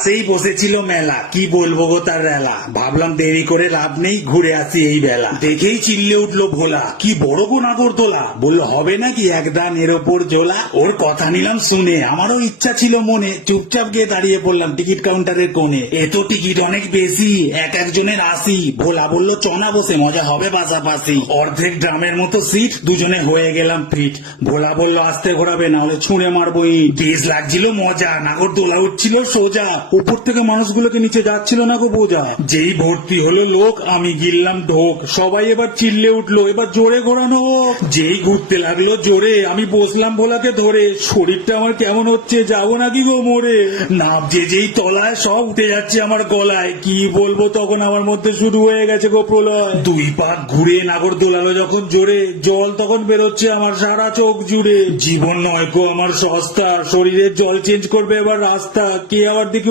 পাশেই বসেছিল মেলা, কি বলবো গো তার রেলা। ভাবলাম দেরি করে লাভ নেই, ঘুরে আসি এই বেলা। দেখেই চিল্লে উঠলো ভোলা, কি বড় গো নাগরদোলা। বললো হবে নাকি এক দান এর ওপর জোলা। ওর কথা নিলাম শুনে, আমারও ইচ্ছা ছিল মনে, চুপচাপ গিয়ে দাঁড়িয়ে পড়লাম টিকিট কাউন্টারের কোণে। এ তো টিকিট অনেক বেশি, এক একজনের 80। ভোলা বললো চনা বসে মজা হবে পাশাপাশি। অর্ধেক ড্রামের মতো সিট, দুজনে হয়ে গেলাম ফিট। ভোলা বললো আস্তে ঘোরাবে না হলে ছুঁড়ে মারবো ইট। বেশ লাগছিল মজা, নাগরদোলা উঠছিল সোজা, উপর থেকে মানুষগুলোকে নিচে যাচ্ছিল না গো বোঝা। যেই ভর্তি হলো লোক, আমি গিললাম ঢোক। সবাই এবার চিল্লে উঠলো, এবার জোরে ঘোরানো হোক। যেই ঘুরতে লাগলো জোরে, আমি বসলাম ভোলাকে ধরে। শরীরটা আমার কেমন হচ্ছে, যাবো নাকি গো মরে। নাবছে যেই তলায়, সব উঠে যাচ্ছে আমার গলায়। কি বলবো তখন আমার মধ্যে শুরু হয়ে গেছে গো প্রলয়। দুই পাক ঘুরে নাগর দোলালো যখন জোরে, জল তখন বেরোচ্ছে আমার সারা চোখ জুড়ে। জীবন নয় গো আমার সস্তা, শরীরের জল চেঞ্জ করবে এবার রাস্তা। কে আবার দেখি